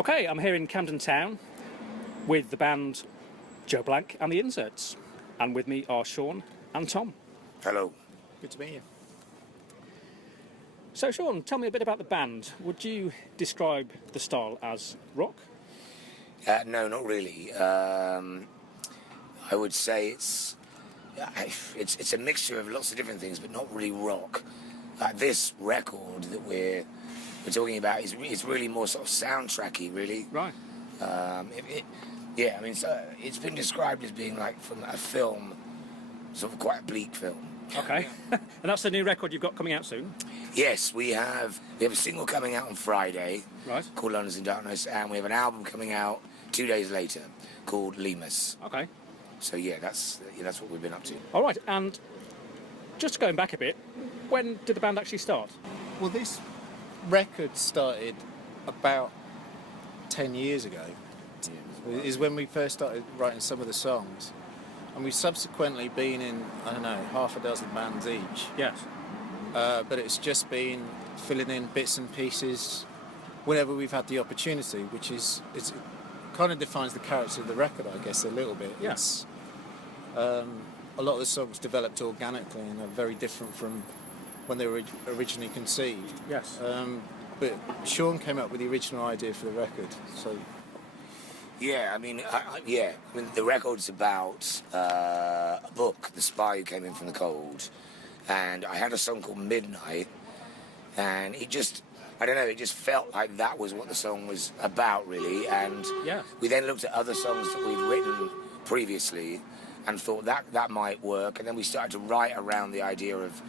Okay, I'm here in Camden Town with the band Joe Blank and the Inserts. And with me are Sean and Tom. Hello. Good to meet you. So Sean, tell me a bit about the band. Would you describe the style as rock? No, not really. I would say it's a mixture of lots of different things, but not really rock. This record that we're talking about is really more sort of soundtracky, really. Right. It's been described as being like from a film, sort of quite a bleak film. Okay. And that's the new record you've got coming out soon? Yes, we have a single coming out on Friday, right, called London's in Darkness, and we have an album coming out 2 days later called Lemus. Okay. So that's what we've been up to. All right, and just going back a bit, when did the band actually start? Well, this record started about 10 years ago. Is when we first started writing some of the songs. And we've subsequently been in, I don't know, half a dozen bands each. Yes. But it's just been filling in bits and pieces whenever we've had the opportunity, which is kind of defines the character of the record, I guess, a little bit. Yeah. It's, a lot of the songs developed organically and are very different from when they were originally conceived. Yes. But Sean came up with the original idea for the record, so... Yeah, the record's about a book, The Spy Who Came In From the Cold, and I had a song called Midnight, and it just felt like that was what the song was about, really, and we then looked at other songs that we'd written previously and thought that might work, and then we started to write around the idea of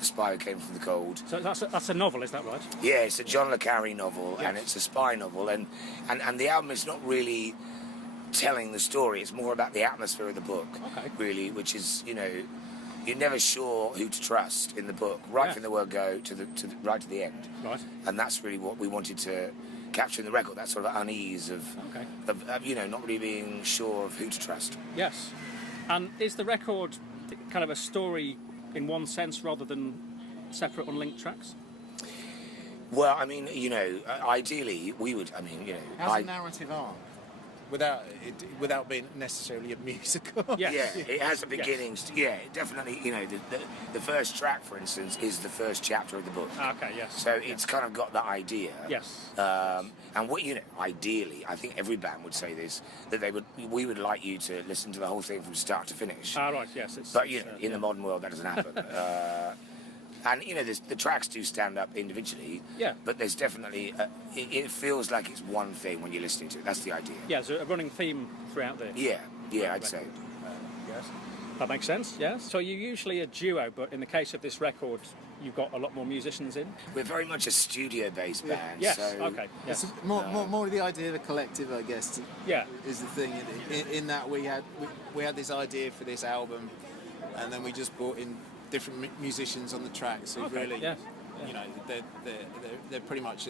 The Spy Who Came From the Cold. So that's a novel, is that right? Yeah, it's a John le Carré novel, yes, and it's a spy novel, and the album is not really telling the story, it's more about the atmosphere of the book, okay, really, which is, you're never sure who to trust in the book, right from the word go to right to the end. Right. And that's really what we wanted to capture in the record, that sort of unease of not really being sure of who to trust. Yes. And is the record kind of a story in one sense rather than separate unlinked tracks? Well, ideally we would, How's a narrative arc without being necessarily a musical? Yes. Yeah, it has a beginning. Yes. Yeah, definitely, the first track, for instance, is the first chapter of the book. Okay, yes. So it's kind of got that idea. Yes. And what, ideally, I think every band would say this, that we would like you to listen to the whole thing from start to finish. Right, yes. But, in the modern world, that doesn't happen. And, the tracks do stand up individually. Yeah. But there's definitely... it feels like it's one thing when you're listening to it. That's the idea. Yeah, there's a running theme throughout the... Yeah, I'd say. Yes. That makes sense, yes. So you're usually a duo, but in the case of this record, you've got a lot more musicians in? We're very much a studio-based band. Yes, so okay. Yes. It's more the idea of a collective, I guess, is the thing. In that we had this idea for this album, and then we just brought in different musicians on the tracks who really, they're pretty much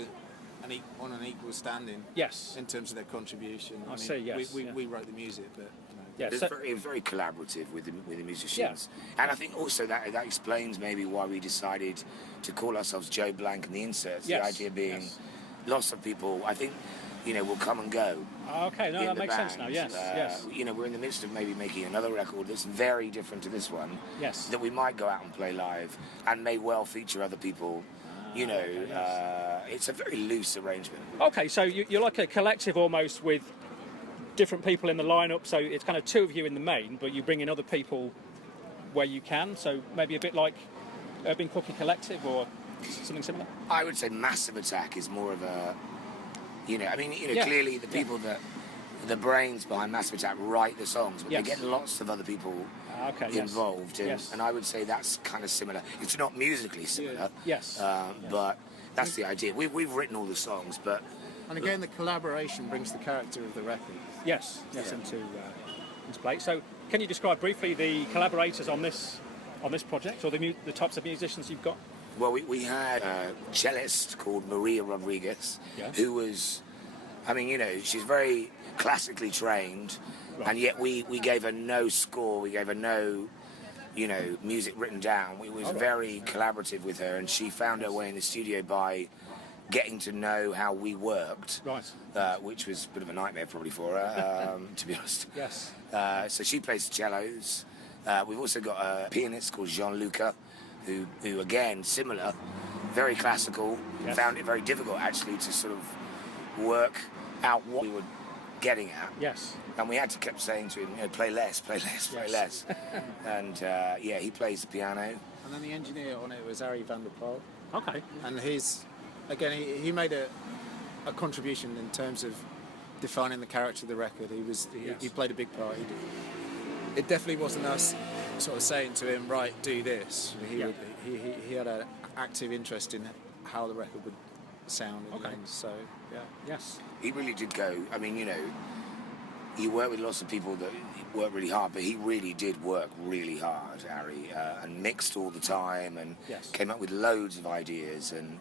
on an equal standing. Yes. In terms of their contribution. I see. Yes. We wrote the music, but. Yeah, it's very collaborative with the musicians, and I think also that explains maybe why we decided to call ourselves Joe Blank and the Inserts. Yes. The idea being, lots of people, I think, will come and go. Okay, no, that makes sense now. Yes, yes. We're in the midst of maybe making another record that's very different to this one. Yes. That we might go out and play live, and may well feature other people. It's a very loose arrangement. Okay, so you're like a collective almost with different people in the lineup, so it's kind of two of you in the main, but you bring in other people where you can, so maybe a bit like Urban Cookie Collective or something similar? I would say Massive Attack is more of a, clearly the people that, the brains behind Massive Attack write the songs, but they get lots of other people involved, and I would say that's kind of similar. It's not musically similar, but that's the idea. We've written all the songs, but... And again, the collaboration brings the character of the record. Yes, into play. So, can you describe briefly the collaborators on this project, or the types of musicians you've got? Well, we had a cellist called Maria Rodriguez, who was, she's very classically trained, and yet we gave her no score, we gave her no, music written down. We was very collaborative with her, and she found her way in the studio by getting to know how we worked, Right. which was a bit of a nightmare probably for her, to be honest. Yes. So she plays the cellos. We've also got a pianist called Jean-Luca, who again, similar, very classical. Yes. Found it very difficult actually to sort of work out what we were getting at. Yes. And we had to keep saying to him, play less, play less, play less. And he plays the piano. And then the engineer on it was Harry van der Pol. Okay. And he made a contribution in terms of defining the character of the record. He played a big part. It definitely wasn't us sort of saying to him, right, do this. He had an active interest in how the record would sound. Okay. And so, yeah. Yes. He really did go. I mean, he worked with lots of people that worked really hard, but he really did work really hard, Harry, and mixed all the time, and came up with loads of ideas, and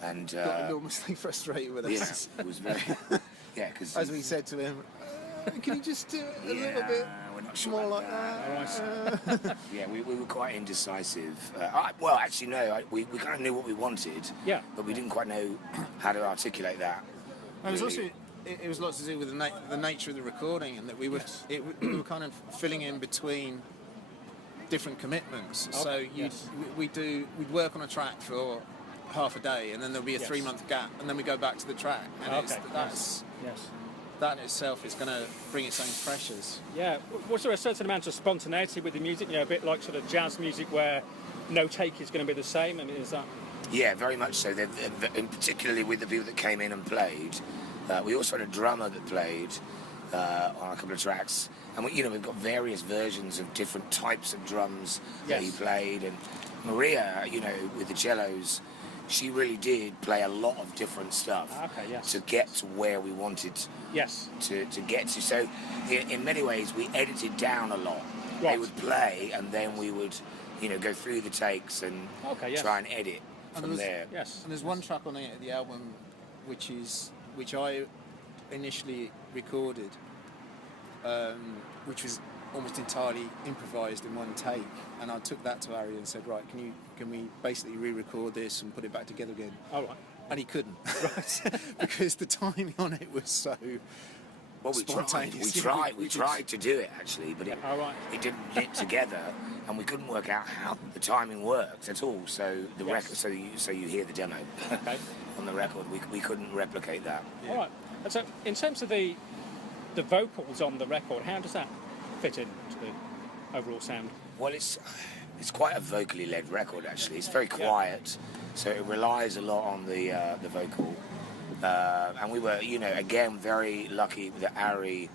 Got enormously frustrated with us. Yeah, it was very. Yeah, because as we said to him, can you just do it a little bit we're not sure more about like that? Yeah, we were quite indecisive. Well, actually, no, we kind of knew what we wanted, but we didn't quite know how to articulate that. It was also it was lots to do with the nature of the recording, and that we were we were kind of filling in between different commitments. Okay, So we'd work on a track for half a day, and then there'll be a 3-month gap, and then we go back to the track. And that in itself is going to bring its own pressures. Yeah. Was there a certain amount of spontaneity with the music? A bit like sort of jazz music where no take is going to be the same. I mean, is that? Yeah, very much so. And particularly with the people that came in and played. We also had a drummer that played on a couple of tracks, and we've got various versions of different types of drums that he played. And Maria, with the cellos, she really did play a lot of different stuff to get to where we wanted to get to. So in many ways, we edited down a lot. Right. They would play, and then we would, go through the takes and try and edit from there. Yes. And there's one track on the album which I initially recorded, which was almost entirely improvised in one take, and I took that to Harry and said, right, can we basically re-record this and put it back together again? Oh, right. And he couldn't, because the timing on it was so spontaneous. We tried to do it actually, but it didn't fit together, and we couldn't work out how the timing worked at all. So the record, so you hear the demo on the record. We couldn't replicate that. Yeah. All right. And so in terms of the vocals on the record, how does that fit into the overall sound? Well, it's quite a vocally led record actually. It's very quiet, so it relies a lot on the vocal. And we were, again, very lucky that Harry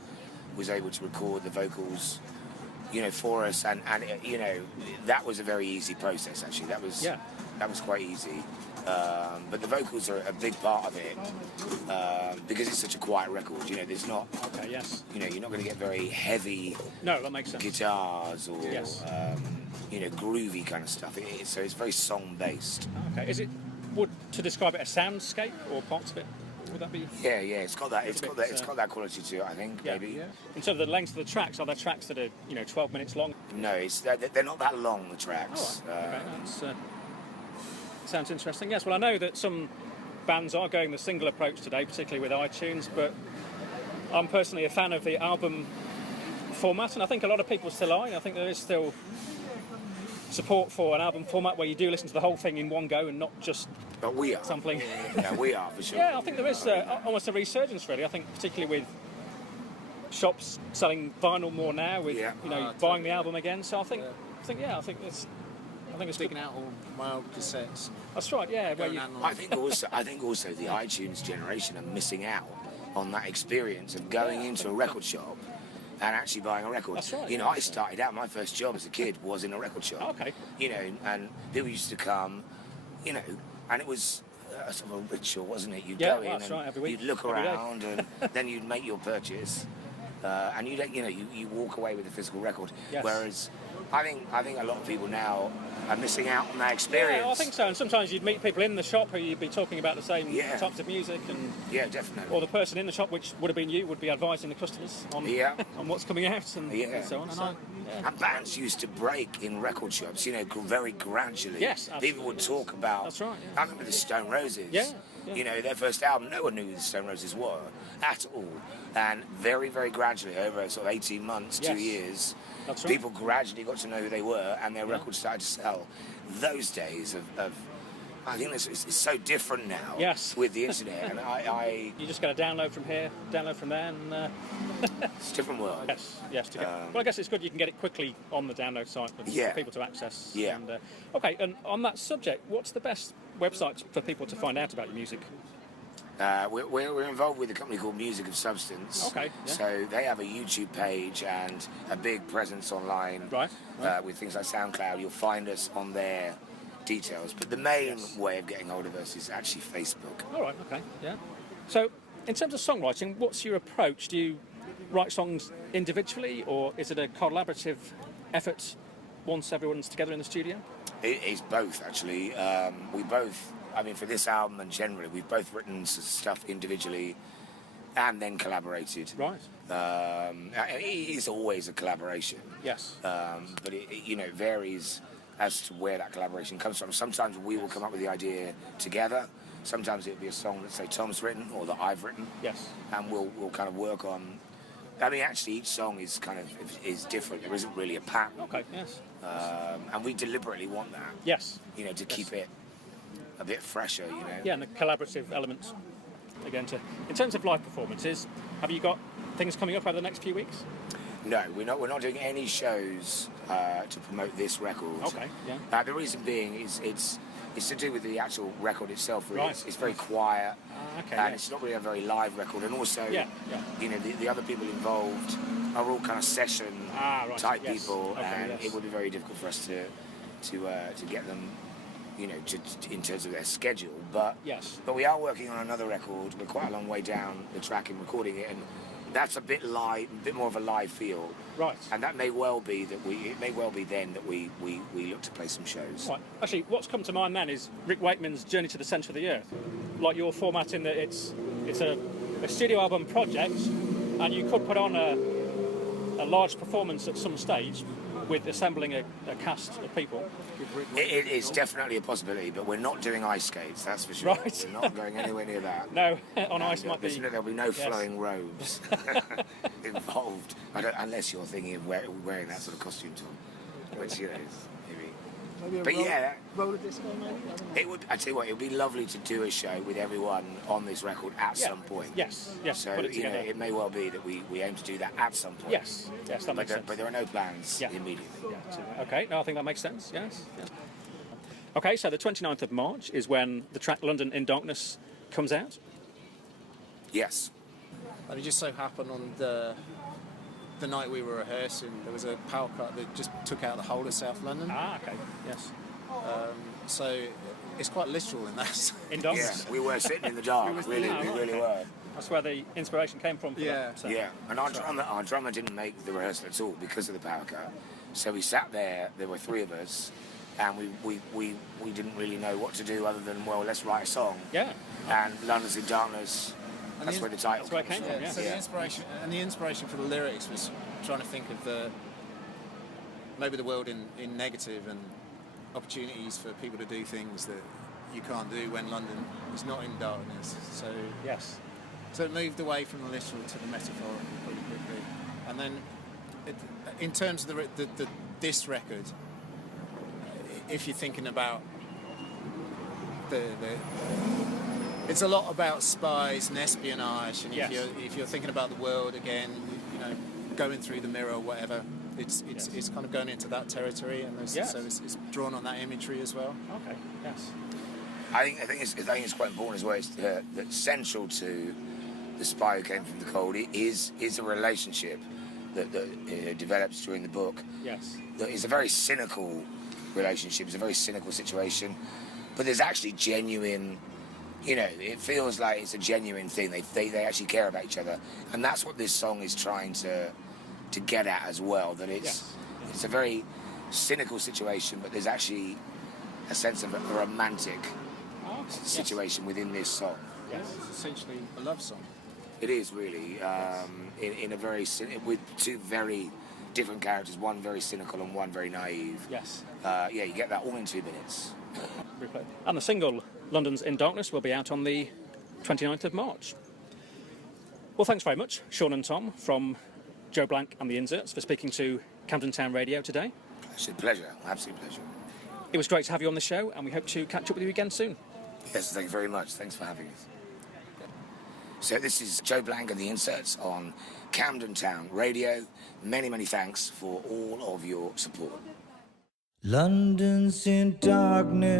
was able to record the vocals, for us, and that was a very easy process actually. That was quite easy. But the vocals are a big part of it because it's such a quiet record. There's not. Okay. Yes. You're not going to get very heavy. No, that makes sense. Guitars or groovy kind of stuff. So it's very song based. Okay. Is it to describe it a soundscape or parts of it? Would that be? Yeah. It's got that. It's got that quality to it. I think maybe. Yeah. In terms of the length of the tracks, are there tracks that are 12 minutes long? No, they're not that long. The tracks. Oh, okay. That's. Sounds interesting. Yes, well, I know that some bands are going the single approach today, particularly with iTunes, but I'm personally a fan of the album format, and I think a lot of people still are. I think there is still support for an album format where you do listen to the whole thing in one go and not just sampling. Yeah, we are, for sure. Yeah, I think there is almost a resurgence, really. I think particularly with shops selling vinyl more now, with buying the album again. So I think it's sticking out all my old cassettes. That's right, yeah. I think also the iTunes generation are missing out on that experience of going into a record shop and actually buying a record. That's right. I started out, my first job as a kid was in a record shop. Okay. And people used to come, and it was sort of a ritual, wasn't it? You'd go in and every week, you'd look around and then you'd make your purchase. And you walk away with a physical record. Yes. Whereas I think a lot of people now are missing out on that experience. Yeah, I think so. And sometimes you'd meet people in the shop who you'd be talking about the same types of music, and definitely. Or the person in the shop, which would have been you, would be advising the customers on what's coming out and so on. yeah. And bands used to break in record shops, you know, very gradually. Yes, people would absolutely, talk about. That's right, yeah. I remember the Stone Roses. Yeah, yeah. You know, their first album, no one knew who the Stone Roses were at all. And very, very gradually, over sort of 18 months, Yes. 2 years, That's right. people gradually got to know who they were, and their records started to sell. Those days of I think it's so different now. Yes. With the internet, and I You just got to download from here, download from there, and it's a different world. yes. To get, well, I guess it's good you can get it quickly on the download site for Yeah. people to access. Yeah. And, okay, and on that subject, what's the best website for people to find out about your music? We're involved with a company called Music of Substance. Okay, yeah. So they have a YouTube page and a big presence online. Right. With things like SoundCloud. You'll find us on their details. But the main way of getting hold of us is actually Facebook. All right, okay, yeah. So, in terms of songwriting, what's your approach? Do you write songs individually, or is it a collaborative effort once everyone's together in the studio? It's both, actually. We both, I mean, for this album and generally, we've both written stuff individually and then collaborated. Right. It is always a collaboration. Yes. But it you know, varies as to where that collaboration comes from. Sometimes we will come up with the idea together. Sometimes it'll be a song that, say, Tom's written or that I've written. Yes. And we'll kind of work on. I mean, actually, each song is different. There isn't really a pattern. Okay. Yes. And we deliberately want that. Yes. You know, to keep it a bit fresher. You know. Yeah, and the collaborative element. Again, in terms of live performances, have you got things coming up over the next few weeks? No, we're not doing any shows to promote this record. Okay. Yeah. The reason being is it's to do with the actual record itself. Really. Right. It's very quiet, Okay. and Yeah. it's not really a very live record. And also, Yeah. you know, the other people involved are all kind of session Right. type Yes. people, Okay, and yes. it would be very difficult for us to get them, you know, in terms of their schedule. But Yes. But we are working on another record. We're quite a long way down the track in recording it, and that's a bit more of a live feel. Right. And that may well be that it may well be then that we look to play some shows. Right. Actually, what's come to mind then is Rick Wakeman's Journey to the Centre of the Earth. Like your format in that it's a studio album project, and you could put on a large performance at some stage with assembling a cast of people. It is definitely a possibility, but we're not doing ice skates, that's for sure. Right. We're not going anywhere near that. No, on ice might be. There'll be no flowing robes involved, unless you're thinking of wearing that sort of costume, Tom, which, you know, is maybe. But yeah, roller disco maybe? I don't know. it would. I tell you what, it would be lovely to do a show with everyone on this record at Yeah. some point. Yes. So Put it you know, together. it may well be that we aim to do that at some point. Yes. That makes sense. But there are no plans Yeah. immediately. Yeah. Okay. No, I think that makes sense. Yes. Okay. So the 29th of March is when the track "London in Darkness" comes out. Yes. And it just so happened on the night we were rehearsing, there was a power cut that just took out the whole of South London. Okay. Yes. So it's quite literal in that. In Yeah, Darkness. we were sitting in the dark. We really were. That's where the inspiration came from. For Yeah. that, so. Yeah, and our drummer didn't make the rehearsal at all because of the power cut. So we sat there. There were three of us, and we didn't really know what to do other than, well, let's write a song. Yeah. And London's in Darkness. And That's the- where the title That's where it comes came from. from. Yeah. So the inspiration for the lyrics was trying to think of maybe the world in negative and opportunities for people to do things that you can't do when London is not in darkness. Yes. So it moved away from the literal to the metaphorical pretty quickly. And then, in terms of this record, if you're thinking about it's a lot about spies and espionage, and Yes. if you're thinking about the world again, you know, going through the mirror or whatever, it's kind of going into that territory, and Yes. so it's drawn on that imagery as well. Okay. Yes. I think it's quite important as well. It's, that central to The Spy Who Came from the Cold is a relationship that develops during the book. Yes. That is a very cynical relationship. It's a very cynical situation, but there's actually genuine. You know, it feels like it's a genuine thing. They actually care about each other, and that's what this song is trying to get at as well. That it's a very cynical situation, but there's actually a sense of a romantic situation within this song. Yes. It's essentially a love song. It is really in a very with two very different characters, one very cynical and one very naive. Yes. Yeah, you get that all in 2 minutes. Replay. And the single, London's in Darkness, will be out on the 29th of March. Well, thanks very much, Sean and Tom from Joe Blank and the Inserts, for speaking to Camden Town Radio today. It's a pleasure, absolute pleasure. It was great to have you on the show, and we hope to catch up with you again soon. Yes, thank you very much. Thanks for having us. So this is Joe Blank and the Inserts on Camden Town Radio. Many, many thanks for all of your support. London's in darkness.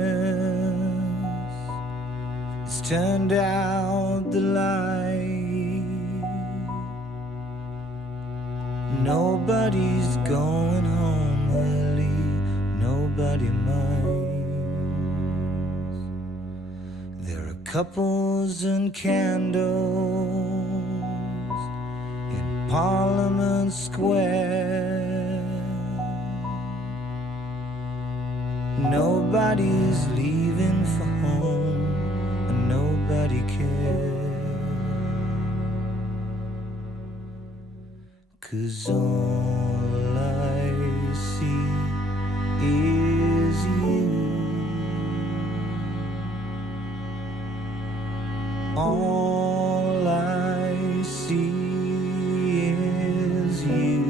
It's turned out the light. Nobody's going home early. Nobody minds. There are couples and candles in Parliament Square. Nobody's leaving for home, and nobody cares. 'Cause all I see is you. All I see is you.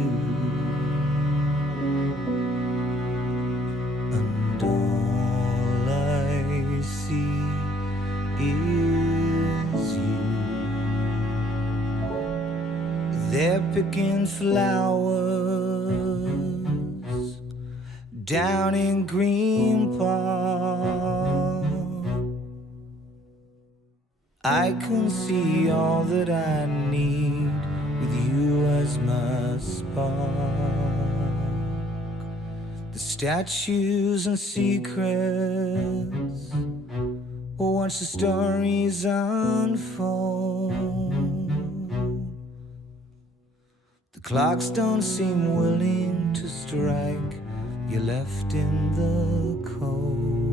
And all I see is you. They're picking flowers down in Green Park. I can see all that I need with you as my spark. The statues and secrets, watch the stories unfold. The clocks don't seem willing to strike, you're left in the cold.